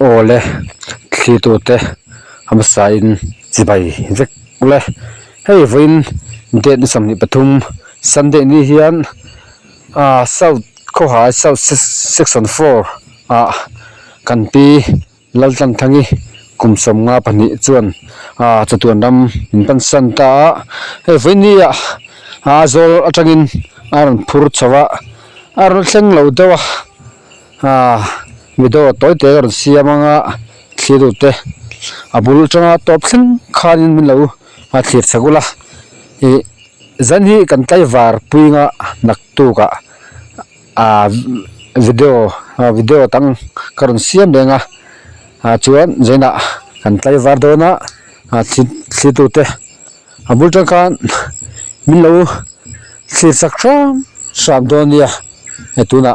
ole thlitu te hamsa in chibai vek le hei voin de ni samni pathum sunday ni hian south khoha south section 4 kan pi laltan thangi kumsom nga pani chuan chatuan ram in pan san ta hei voin ni zol atangin aron phur chawa aron thleng lo dawa video toy te ron siamanga thlidu te abul changa top thleng khanin min lo thlir sagula zan hi kan tlai var puinga naktu ka video tang karon siam denga chuan zaina kan tlai var dona thlidu te abul chang khan min lo thlir sak sam donia etuna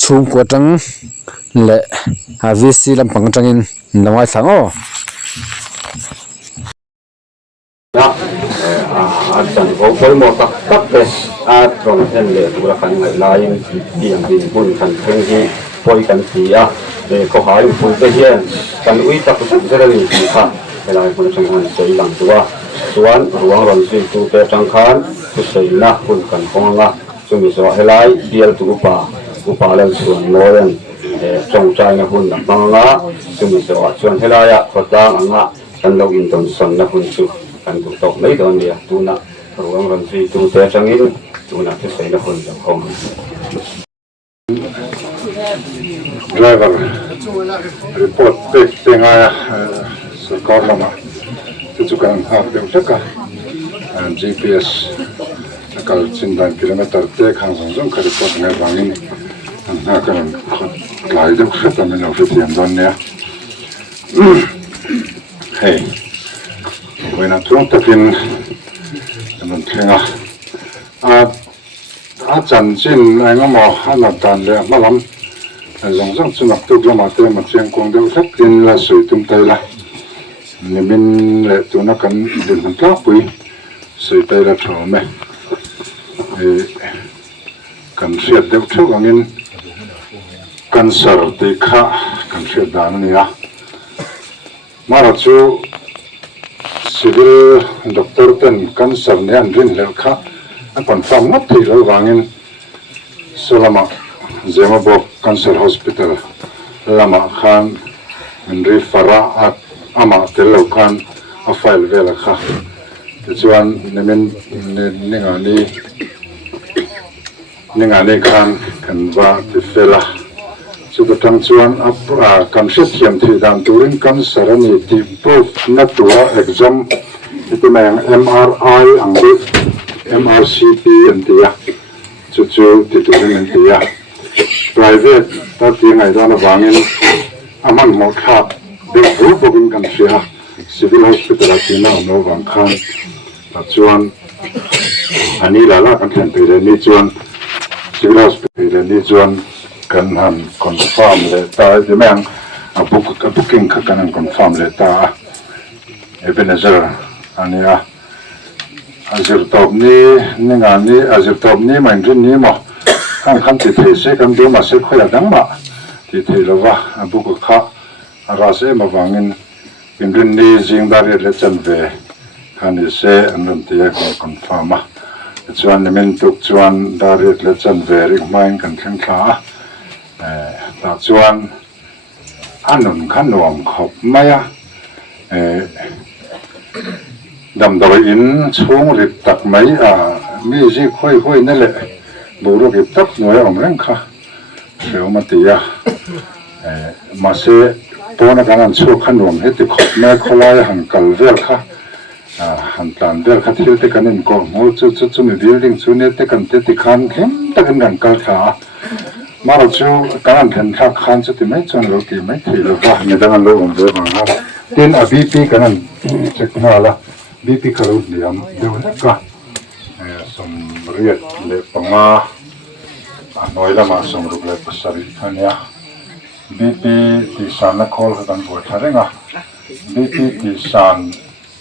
chung ko tang le VC lampang tangin nawai thango chan ko mo tak te tron hen le tura kan ngai lai diang din bun kan theng hi poi kan ti ko hai pun te hian kan ui tak zera ni kha helai pun chang han sei lang tua chuan ruang ron si tu te chang khan ku sei na pun kan konga chumi so helai bial tu pa le chuan noyan chong chai na hun na manga chumi so chuan helaya khotang anga kan lo in ton son na hun chu kan tu tok nei don dia tu na ruang ron si tu te changin tu na te sei na hun da khom driver report te nga sarkar lama chu kan ha de taka GPS kal chindan kilometer te khang jong ka report ngai bangin na kan lai de khata men of tiam don ne hey when I talk to him and thinga chan chin ai ngamo ana tan le malam long jong chunak tu lama te ma cheng kong de thak tin la sui tum tai la ni min le tu na kan din han tla pui sui tai la tho me kan siat de thu angin kan sar te kha kan siat dan ni mara chu civil doctor ten cancer ne an rin le kha an confirm mat thei lo wangin solama zemabo cancer hospital lama khan an refera ama telo khan a file vela kha chuan nemen ningani khan kan wa ti fela chu tang chuan kan se thiam thi dan turin cancer ani ti proof na tua exam iti mayang MRI ang MRCP antiya chu ti turin antiya private ta ti ngai dana wangin aman mo kha de group of kan sia civil hospital atina no wang khan ta chuan ani la kan thlen pe ni chuan civil hospital ni chuan kan han confirm le ta de mang booking ka kan confirm le ta Ebenezer ania azir top ni ningani azir top ni main rin ni mo kan ti the se kan do ma se khoya dang ma ti the lowa book kha ra se ma wangin in rin ni jing da le chan ve kan se an ti ya confirm chuan men tuk chuan da le chan ve ri main kan thang kha ta chuan anun khanom khop maya dam da in chung rit tak mai mi ji khoi na le buru ki tak noi om reng kha reu ma tia ma se pona kan chu khanom he ti khop me kholai han kal vel kha han tan vel kha thil te kanin ko mo chu ni building chu ne te kan te ti khan khem ta kan kal kha maro chu kan than kha khan chu ti mai chon lo ki mai thil lo ba ni dan lo om ve bang ha tin a BP kan check na la BP karu liam deu ka som riat le panga noi la ma som ru le pasari thania BP ti san na call kan bo tharenga BP ti san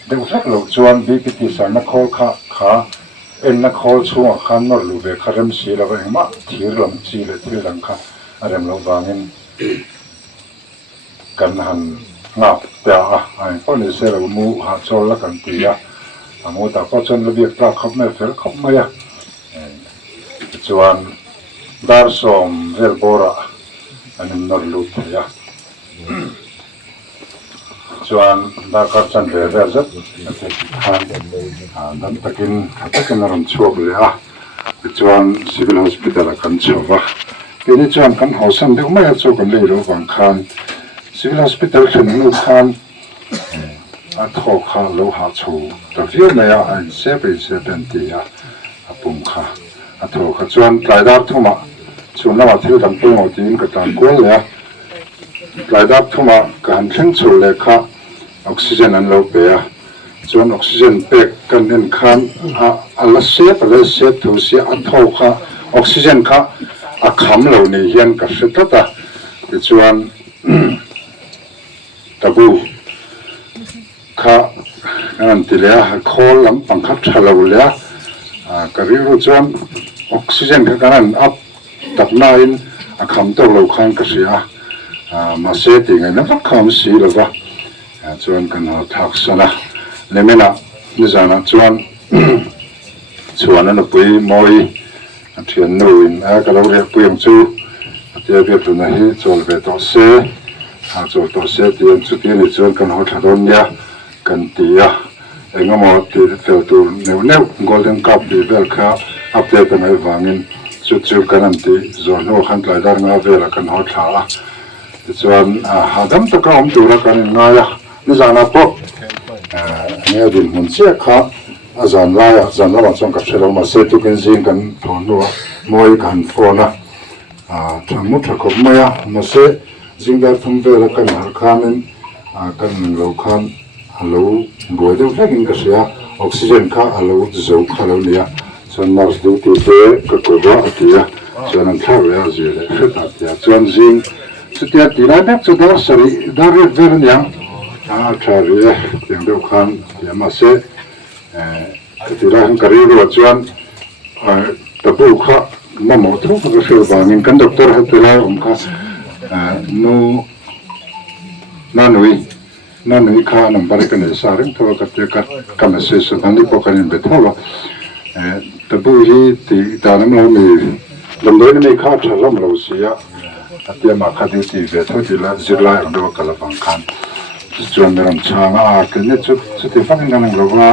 deu sak lo chuan BP ti san na call kha en na call chu khan nor lu ve kharem si la ba ma thir lam chi le thir lam kha อะไรเราวางเงินกันหันงับแต่ไอ้คนนี้เสียเรามูหาโซลกันตีมูแต่ก็จนระเบียบตาขับไม่เฟลขับไม่จวนดาร์สมเวลโบราอันนี้นอร์ลุตจวนดาร์กัดจันเวลจัดดันตะกินนรมชัวบเลยจวนซิวิลฮอสพิทอลกันชัวทีนี้จวนกันหอสันเดียวไม่ชัวกันเลยรู้บางคันซิวิลฮอสพิทอลขึ้นนู่นคันทอขาโลหะชูแต่ฟิวเนียอันเซฟเป็นตีปุ่มขาทอขาจวนปลายดาบทุ่มชวนน้ำที่ทำปุ่มเอาตีนกระตันกุ้งเลยปลายดาบทุ่มการเชื่อชูเลยค่ะออกซิเจนนั้นเราเปียจวนออกซิเจนเป๊กกันเห็นคันอัลเซฟทุเสียทอขาออกซิเจนค่ะขำเหล่านี้เห็นกับสุดท้ายจวนตะบูข้าอันที่เลี้ยโคลำปังคับชะลาวเลี้ยกระริบจวนออกซิเจนกันนั้นอัพตับน้อยคำตัวเราขันกระเสียมาเสียติงไงนั่นก็คำสีหรือวะจวนกันหัวทักษะนะเลมินะนี่จานะจวนนั้นปุยมอยเทียนนู่นก็เราเรียกปุยมจูเทียบเทียบตัวนี้จวนไปต่อเสียจวนต่อเสียเทียนสุดที่นี่จวนกันหัวทัดอนเนี่ยกันตีเองก็มาตีเฟลตัวเนื้อโกลเด้นคัพดีเวลค่ะอัปเดตกันให้ฟังอินจุดกันตีจวนโน้ขันไหลดาร์งาเวลกันหัวท้าจวนหาดมตะกร้อมตัวกันง่ายนี่จานะปุ๊บเนี่ยดินมันเสียค่ะจานลายจานละวันสองกับเชลล์มาเซตุกันซิงกันถอนนัวมวยกันฟอนะทั้งหมดทั้งครบมามาเซซิงกันทุ่มเวลกันหาคามินกันโลคันฮัลโหลบัวเดียวแค่กินกระเสียออกซิเจนค่ะฮัลโหลจะเอาฮัลโหลเนี่ยส่วนมาสดูตีเต้ก็กลัวว่าตีส่วนนั้นข้าวแล้วสิเลยขึ้นมาตีส่วนซิงสุดที่ตีไรแบบสุดที่สรีดาร์เวรเนี่ยชาลีอย่างเดียวกันอย่างมาเซตีไรหันกระดิ่งรัวจวนตะปูข้ามาหมดทุกข์ก็เชื่อว่ามีกันด็อกเตอร์ให้ตีไรค่ะนูนั่นนี่ข้าน้ำบริการสาริงตัวกับเด็กกับเสียสุดนั้นที่พวกกันเป็นทั่วตะปูที่ตีตาน้ำเรามีลำเลียงไม่ข้าจะล้มเราเสียเดี๋ยวมาคดีตีเวทที่ละจิตไล่ของเรากระบังคันจวนเดิมช่างคือเนี่ยจุดที่ฟังกันเราว่า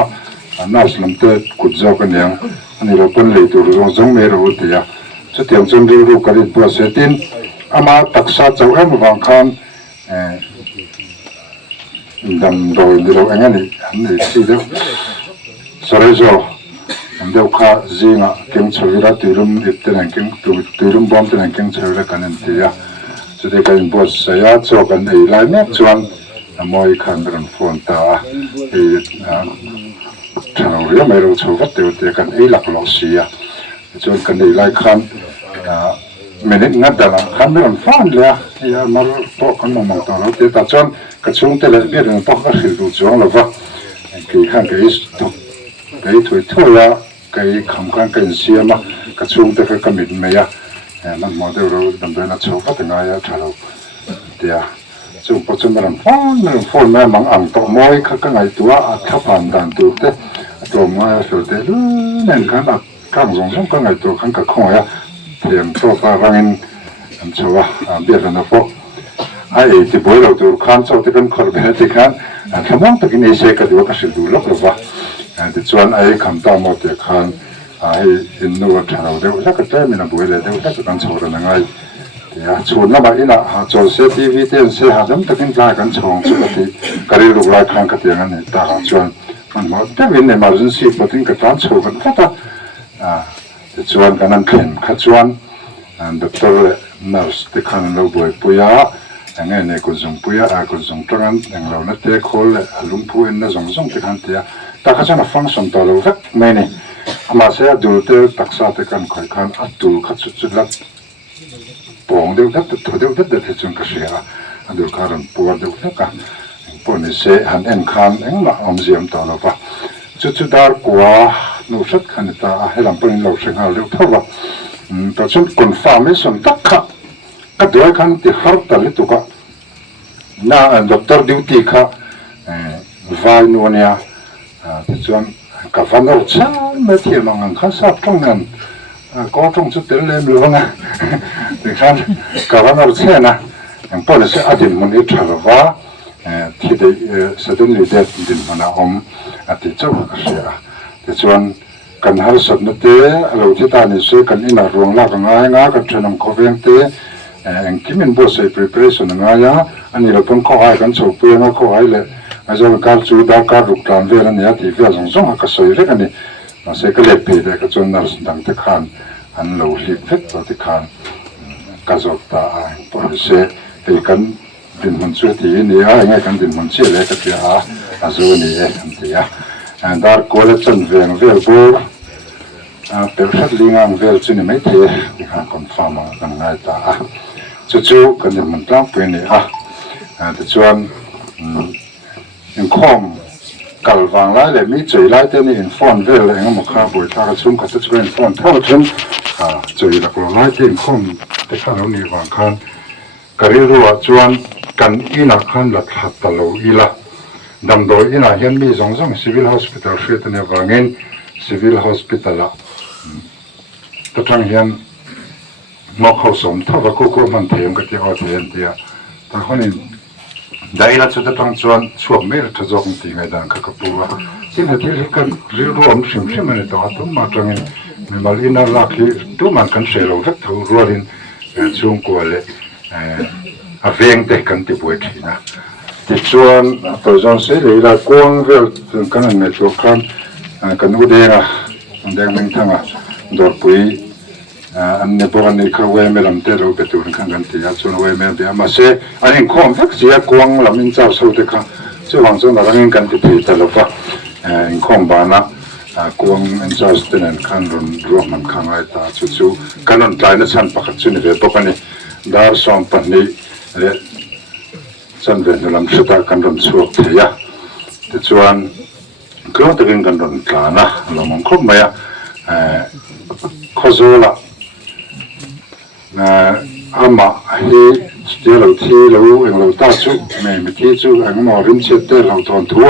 น่าสนใจกุศลกันยังอันนี้เราเป็นเลยตัวเราจงไม่รู้ที่จุดที่จงรู้กันเป็นตัวเสตินอามาตักษาเจ้าเอ็มบังคันดำโดยเราเองนี่สิเดียวสระโจเดี๋ยวข้าจิงเก่งช่วยเราตีรุ่มอิตเนกิงตีรุ่มบอมตีเนกิงช่วยเรากันนี่ที่จุดที่กันบอสเสียโจกันไอ้ไลน์เนี่ยจวนมวยขันเป็นฟอนตาชาวเรือไม่รู้ชัวร์เดี๋ยวกันไอ้หลักหลอกเสียจวนกันไอ้ไลน์ขันไม่ได้งัดแต่ละขันเป็นฟอนเลยที่มาโต๊ะกันมองต่อแล้วแต่จวนกระชุ่มแต่ละเรื่องโต๊ะก็คือดูจวงแล้วว่ากี่ขันกี่ถูกกี่ถอยทั่วละกี่คำกันกี่เสียมากระชุ่มแต่ก็กำมิดไม่ยะนั่นมองเดี๋ยวเราดำเนินชัวร์แต่ง่ายชาวเดี๋ยวจุดปัจจุบันฟอนแม่บางอันตัวมวยข้างไงตัวทับผ่านด่านตัวเต้ตัวมวยสุดเต้เนี่ยขันข้างสองข้างไงตัวขันกับข้อยเทียมโซฟาฟังอินชัวร์เบียร์นะพวกไอ้ที่บอยเราตัวขันโซที่กันขอเป็นที่ขันขมองตะกินเอเซกันตัวก็สิดูลักหรือวะที่ชวนไอ้คำตามหมดที่ขันไอ้อินโนวัตเราเดี๋ยวสักแต่ไม่น่าบอยเลยเดี๋ยวสักกันชัวร์นั่งไงชวนน้ำมันน่ะจอเซทีวีเต้นเสียหาดมตะกินปลากันชงสุดที่กระดิ่งลูกลายข้างกันอย่างนั้นตาชวนมันหมดแต่วินในมาจุนซีปทิ้งกันตั้งชงกันฟัดชวนกันนั่งเข้มขัดชวนด็อกเตอร์นัสที่ขันเราบ่อยปุยะอย่างเงี้ยเนี่ยกุศลปุยะกุศลตรงนั้นอย่างเราเนี่ยเตะโคลลุงพูนเนี่ยส่งที่ขันเตียแต่ข้าจะน่ะฟังส่งต่อเราสักไม่เนี่ยมาเสียดูเตะตักษาที่กันคอยขันอัดดูขัดสุดๆละปองเดียวทัดตัวเดียวทัดที่จงกระเสียเดี๋ยวการปวดเดียวทัดกันปนเสียหันเอ็นคันเอ็งละอมเสียมต่อเราปะจุดดาร์กว่านูสักขันตาให้ลำเป็นเราเสียงเราเดียวเท่าว่าแต่ฉันคนฟ้าไม่สนตักขะ ก็ด้วยกันที่ฮาร์ตลิตุกะน่าด็อกเตอร์ดิวตี้ค่ะวายนัวเนี่ยที่ส่วนกับฟันเราใช้ไม่เที่ยงงันข้าทราบตรงนั้นก็ต้องสุดเต็มเลยรู้นะที่ขั้นกับฟันเราใช่นะอย่างพอเราใช้อดีตมันจะถือว่าที่ได้สะดุดในเด็ดดินมันอมอดีตเจ้าก็เสียที่ส่วนกันหาสัตว์นั่นเตะเราที่ตานี่ซื้อกันอินารงลากง่ายง่ายกันชนำข้าวเวียงเตะกินบัวใส่ preparation ง่ายอันนี้เราต้องข้าวให้กันชาวเพื่อนข้าวให้เลยอาจจะการจูดาการลุกตามเวลาเนี่ยที่เวลาส่งก็สวยเลยกันนี่มาเสกเล็บปีเด็กก็จนน่าสนดังที่ขานอันเราลิฟต์ตัวที่ขานกระจกตาพอเสกให้กันดินมันช่วยที่นี่ง่ายกันดินมันเชี่ยเลยก็ที่อาจูนี่อันที่อันดาร์โคเลชันเวียงเวลบูเป็นชัดลิงานเวลจุนี่ไม่เท่ที่ขานคอนฟาร์มกันง่ายตาจู่ๆกันดินมันตั้งเป็นนี่แต่ชวนยังคอมกัลวังไล่เลยมีจุยไล่เท่านี้อินฟอนเวลเลยงั้นมาข้าบุยถ้าชุ่มก็จะเป็นฟอนเท่าชุ่มจุยหลักเราไล่ที่คอมแต่ข้าเรานี่วางคันกระดิ่งรัวชวนกันอีนักขันหลักหัดตะลุอีละดำโดยอีนักเห็นมีสองcivil hospital เชื่อตัวเนี่ยวางเงิน civil hospital ละแต่ทางเห็นนอกเขาสมเท่ากับคู่มันเทียมกับที่เขาเทียมเดียแต่คนนี้ได้ละจุดตั้งชวนช่วงไม่ทะจงตีไงดังกับปัวที่นั่นที่กันเรื่องรวมสิ่งที่มันตัวตุ้มมาตรงนี้มีมาลินาลักที่ตุ้มมันกันเสียเราทักถูรัวลินช่วงกว่าเลยเวียงเด็กกันที่ป่วยทีนะที่ชวนตัวจงเสียเลยละกวางเวลกันนั่นไม่ตัวกันกันอุเดงแดงเมืองทั้งดอกปุยอันนี้พวกนี้เขาเวไม่ลำเตเราไปตัวนึงกันที่อาส่วนเวไม่เบียมาเสียอันนี้ข้อมทักเสียกวางลำมินเจ้าสู้เด็กเขาช่วงส่วนเราเงินกันที่แต่ละฝั่งข้อมบานะกวางมินเจ้าสตินันขันรุนรวมมันขังไอ้ตาจู่ๆกันนั่นใจนั่นฉันปักจุนี่เว็บพวกนี้ดาร์สองปันนี้เละฉันเวนลำสุดากันรุนสู้เทียแต่ชวนก็ตะกินกันรุนกลานะเรามองครบไหมข้อโซละอามาฮีเดี๋ยวเราที่เราเองเราตัดชุดไม่ที่ชุดเองมาริมเช็ดเตะเราตอนทัว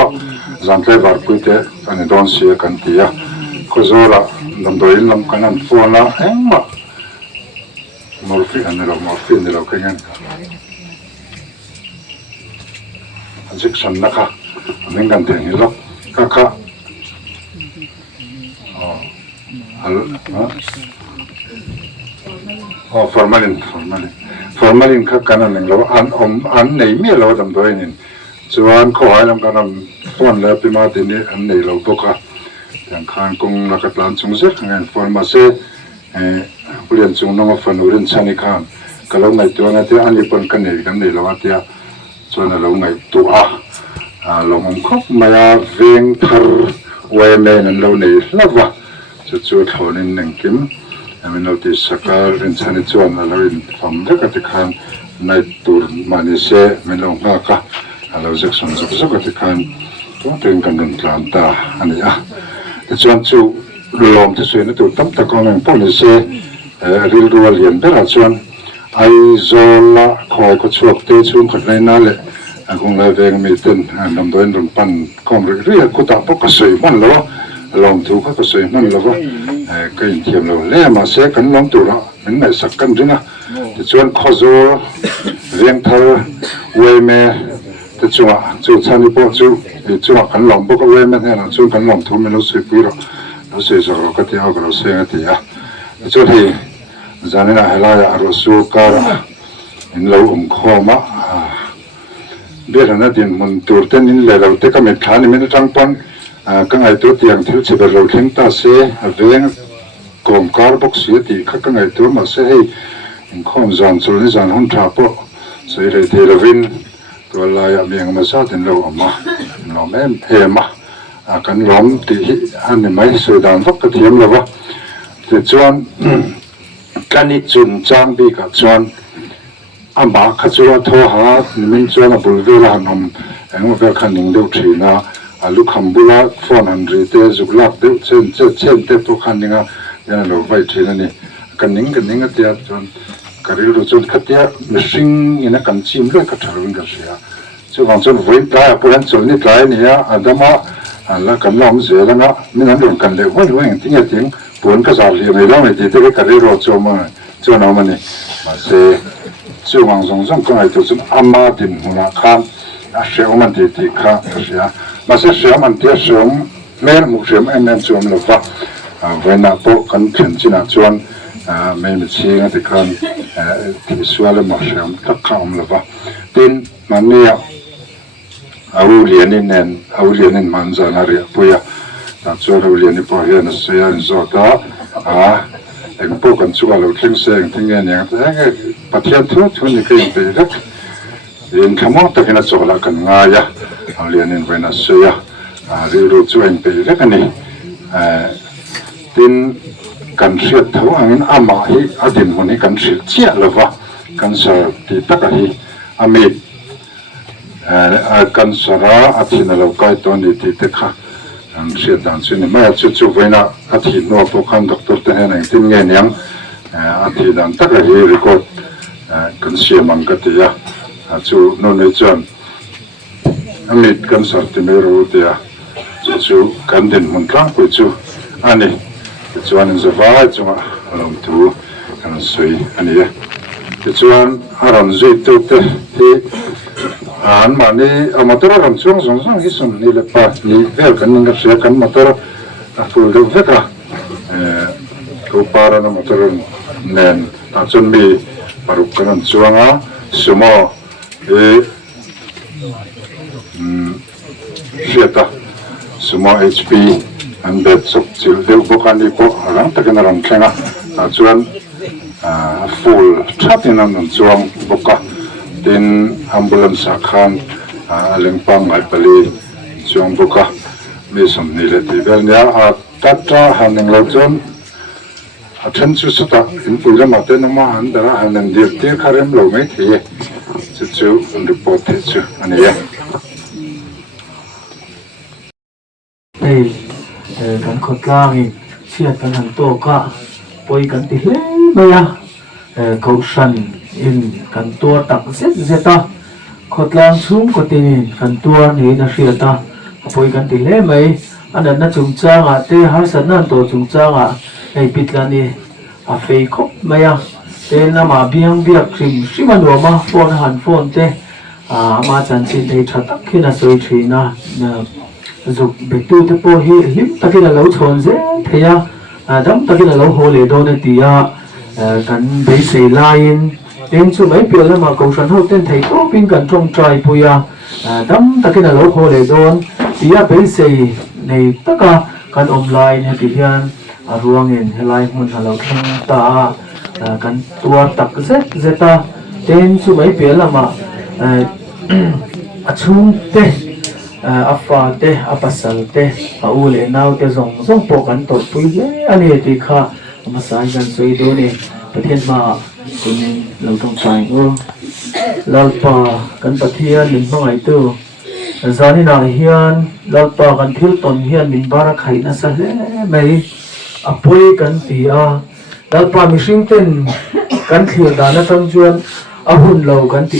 จันทร์บาร์กุยเตะอันนี้โดนเสียกันทีอ่ะข้อโซละลำโดยลำกันนั่นฟัวละเองมามอร์ฟีนนี่เราแค่งั้นอันสิสันนะคะอันนี้กันเถอะนี่หรอกค่ะฟอร์มาลินข้ากันนั่นเองเราอันไหนมีเราทำด้วยนี่ส่วนข้อให้เรากันนำฟอนแล้วไปมาที่นี่อันไหนเราพกอย่างคานกงนักการณ์สูงสุดงานฟอร์มาเซ่เปลี่ยนสูงน้องฟันอุรินชานิคานก็เราไม่ตัวนั้นที่อันนี้เป็นกันนี่เราที่ส่วนเราไม่ตัวเราคงครบมาเวียงทาร์เวเมนเราเนี่ยลับว่าจุดเขาในหนึ่งกิมมันเราที่สักการินชานิจวนเราอินฟังเด็กที่ขันในตัวมันนี่เซ่มันเราง่ายเราจะสอนสักที่ขันต้องถึงกันกันกลางตาอันนี้แต่ส่วนจู่ลมที่สวยนั่นตัวตั้มตะกอนอย่างพวกนี้เซ่ริลรัวเลียนเป็นส่วนไอโซล่าคอยก็ช่วยเตะชุ่มขัดในนั่นแหละคงเลยเวงมีต้นนำโดยรุ่นปั้นคอมเรียกกุตาพวกก็สวยมันแล้วลองถูกก็สวยมันแล้วก็ก็ยิ่งเทียมเราเล่มาเสียกันลองตัวละมันไม่สักกันจริงนะแต่ชวนข้อโซเรียงเธอเวเมแต่ชัวชานิปจูชัวกันลองพวกเวเมเนี่ยนะชัวกันลองทุ่มเราสวยปีเราสวยสักเราก็ที่เอาเราเสียกันที่ชัวที่จานี่นะเฮลายารสูการอินเราข้อมาเดี๋ยวนั้นดินมันตัวเต้นนี่เลยเราเตะก็ไม่ขานี่ไม่ต้องปันก็ไงตัวเตียงที่จะเป็นเราเข่งตาเสียเวียงกลมการบกเสียตีก็ไงตัวมาเสียให้ข้อมจานส่วนนี้จานหุ่นทับปะเสียเลยเทลวินตัวลายเมียงมาซาดินเราออกมาเราแม่เฮมากันล้อมตีอันนี้ไม่สุดานฟักกระเทียมเลยวะแต่จวนกันนี่จุนจางบีกับจวนอามาขัดจัวโทหามินจวนบุลเวลานมเอ็งว่าคันหนึ่งเดียวทีนะลูกคำบุลาฟอนอันรีเตจุกลักเดียวเช่นเตพวกคันหนึ่งยันเราไปทีนั่นนี่กันหนึ่งก็เดียวจน กะริรุจุนขัดเตียมิสิงอินะกันชิมเลยกะทะรุนกะเสียจุวังจุนวิ่งตายปุ่นจุนนี่ตายเนี่ยอาดมาแล้วกันล้อมเสียแล้วนะไม่นั้นโดนกันเลยวิ่งที่เนี่ยจริงปุ่นก็สาลีไม่ล้อมเลยที่ที่กะริรุจุนมาจุนเอามันนี่มาเสียจุวังจงจงก็ไอ้ตัวจุนอามาดินหัวข้ามเสียมันที่ที่ข้าเสียมาเสียมันที่เสียแม่มุกเสียเอ็นจุนเลยว่าเวนักโปกันเขียนจินาจวนไม่มีเชียงที่คันที่สวยเลยมาเสียมทักข้ามเลยว่าดินมันเนี่ยเอาเรียนนี่เน้นเอาเรียนนี่มันจะน่าเรียบปุยแต่จวนเอาเรียนนี่พอเห็นเสียงจอดเอ็งโปกันชัวเราทิ้งเสียงทิ้งเงี้ยเนี่ยแต่ประเทศทุกนี่ก็ยังไปเล็กเรียนขโมยแต่กินจอดละกันง่ายเอาเรียนนี่เวนัสเสียเรียนรู้ช่วยไปเล็กนี่ดินกันเสียเท่าอันนี้อามาฮีอดินมันนี้กันเสียเจี๊ยเลยว่ากันสารที่ตักฮีอามีกันสาระอาทิตย์นั้นเราใกล้ตอนนี้ที่เด็กค่ะกันเสียดังสุดนี่ไม่จู่ๆไปนะอาทิตย์นู้นพวกคันด็อกเตอร์ที่ให้หนังที่เงี้ยยังอาทิตย์นั้นตักฮีรีคอร์ดกันเสียมังกติยาจู่โน่นนี่จันอามีกันสารที่ไม่รู้ที่จู่กันดินมันกลางไปจู่อันนี้จวนจะว่าจังลงทูกันสวยอันนี้จวนอารมณ์จุดตุเตที่อันมันนี่มาตัวเราช่วงสองที่สุดนี่แหละป่ะนี่เวลกันนึงก็เสียกันมาตัวฟูลเดวิกะกูปารานะมาตัวเน้นแต่จนมีปรุกันช่วงสมอเสียตาสมอ HPอันเด็ดสุดจิ๋วเดียวบุกันดีกว่าหลังจากนั้นเราแข่งจวนฟูลชัดที่นั่นจวนบุกดินอัมบูเลนส์ขันเลี้ยงปังไอเปรีจวนบุกมีสมนิเลติเวลเนี้ยตัดหันหนึ่งเราจวนฉันสุดๆอินปุยละมาเต้นมาหันแต่ละหันหนึ่งเดียวที่เขาเริ่มเราไม่ถี่จู่ๆอันดูปวดจู่อันนี้กันขดล่างอีกเชียดกันหันตัวก็ปอยกันติดเลยไหมเขาชันอินกันตัวตักเสร็จต่อขดล่างสูงก็ตีนกันตัวนี้นะเชียต่อปอยกันติดเลยไหมอันนั้นน่ะจุงจ้างเตะหาสันนั่นตัวจุงจ้างไอ้ปิดกันนี่เฟยคบไหมเตะน้ำมาเบียงชิมันหัวมาโฟนหันโฟนเตะมาจันทร์ที่ชัดตักขึ้นสวยชีนะdục bị tu tập po hi lim takin a lo chon ze theya dam takin a lo hole do ne tia kan be se lain ten chu mai pil ma ko san ho ten thei to pin kan trong trai puya dam takin a lo hole don tia be se nei taka kan online he ti hian a ruang in helai mun halo thang ta kan tua tak ze ta ten chu mai pil ma a chung te afa te apasal te aule nau te zong po kan tot pui le ani ti kha masai kan soi do ni pathian ma kun lo tong sai ngo lalpa kan pathian min mangai tu zani na hian lalpa kan thil ton hian min bara khai na sa le mai apui kan ti a lalpa mi sing ten kan thil da na tam chuan ahun lo kan ti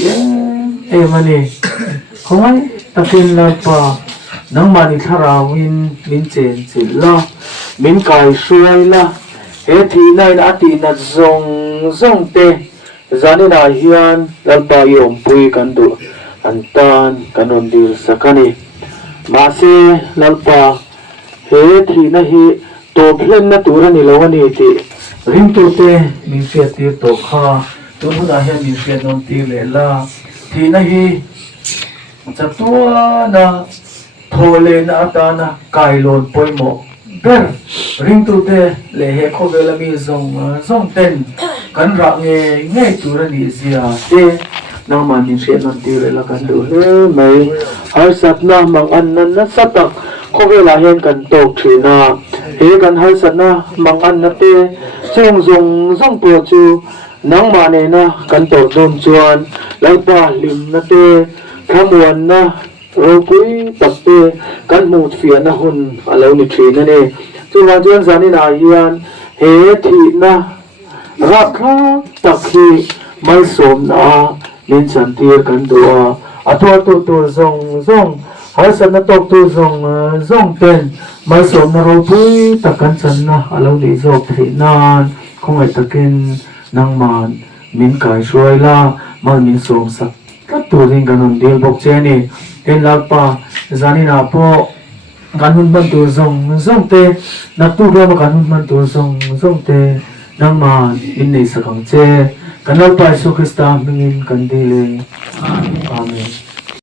e mani khoi takin lalpa nang mani tharawin min chen chil la min kai suai la he thi nai na ti na zong te zani na hian lalpa yom pui kan du antan kanon dir sakani ma se lalpa he thi na hi to phlen na turani lawani ti rim tu te min fiat tir to kha tu na hian min fiat non ti le la thi na hi Chatua na thole na atana kailon poimo ber ring tu te le he khovelami zong ten kan ra nge turani zia te na manin she non tire la kan du le mai har sat na mang an nan na satak khovela hen kan tok thina he kan har sat na mang an na te zong po chu nang mane na kan tok don chuan lai pa lim na te Kamuan na rokui tapte kan mut fia na hun alo ni thina ne chuwa chuan zani na hian he thi na rakha takhi mal som na lin chan tir kan do a to tu zong zong har san na tok tu zong ten mal som na ro pui takan chan na alo li zok thri nan khong ai takin nang man min kai shoi la mal min som sak ka tu ring ganon dil bok che ni ten lag pa zani na po kan hun ban tu zong te nak tu ra ma kan hun ban tu zong te nang man in nei sakang che kan lag pa Jesu Krista mingin kan dile amen